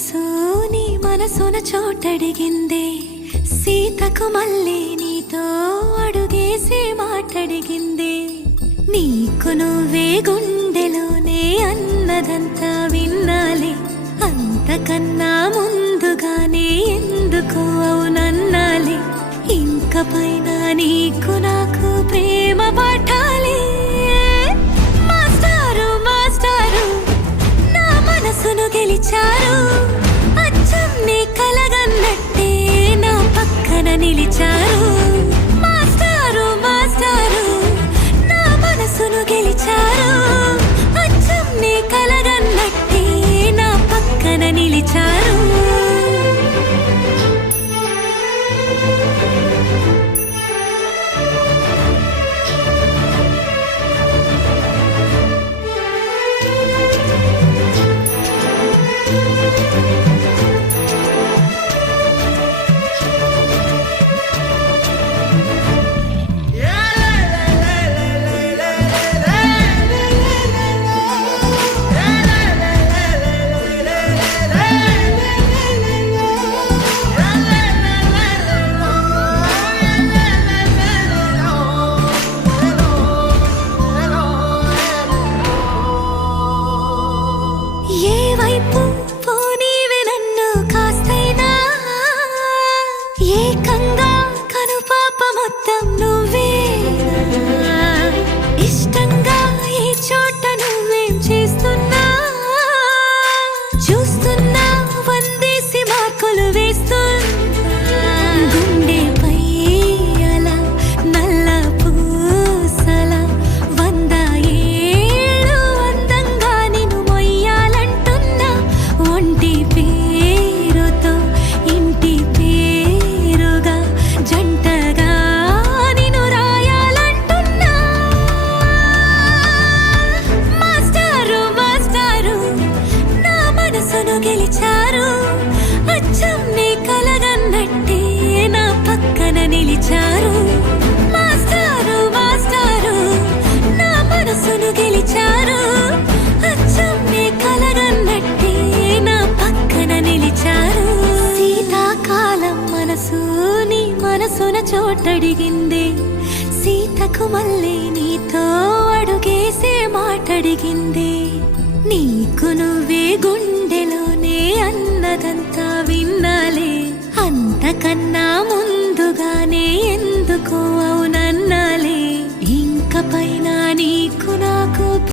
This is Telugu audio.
మనసు నీ మనసున చోటడిగిందే, సీతకు మళ్ళీ నీతో అడుగేసి మాటడిగిందే. నీకు నువ్వే గుండెలోనే అన్నదంతా విన్నాలే, అంతకన్నా ముందుగానే ఎందుకు అవునన్నాలే. ఇంక పైన నీకు నాకు ప్రేమ పాఠాలే. మాస్టారు మాస్టారు నా మనసును గెలిచారు, అచ్చం నీ కలగన్నట్టే నా పక్కన నిలిచారు. మాస్టారు మాస్టారు నా మనసును గెలిచారు, అచ్చం నీ కలగన్నట్టే నా పక్కన నిలిచారు. ఏకంగా కనుపాప మొత్తం నువ్వే, ఇష్టంగా ఈ చోట నువ్వేం చేస్తున్నా చూస్తున్నా, వందేసి మార్కులు వేస్తున్నా. గుండెపై అలా నల్ల పూసల 100 ఏళ్ళు అందంగా నిన్ను మొయ్యాలంటున్నా. ఒంటి పేరుతో ఇంటి పేరుగా జంటగా నిన్ను రాయాలంటున్నా. మాస్టారు మాస్టారు నా మనసును గెలిచారు, అచ్చం నీ కలగన్నట్టే నా పక్కన నిలిచారు. మాస్టారు మాస్టారు నా మనసును గెలిచారు, అచ్చం నీ కలగన్నట్టే నా పక్కన నిలిచారు. శీతాకాలం మనసు నీ మనసున చోటడిగిందే, సీతకు మళ్ళీ నీతో అడుగేసే మాటడిగిందే. నీకు నువ్వే గుండెలోనే అన్నదంతా విన్నాలే, అంతకన్నా ముందుగానే ఎందుకో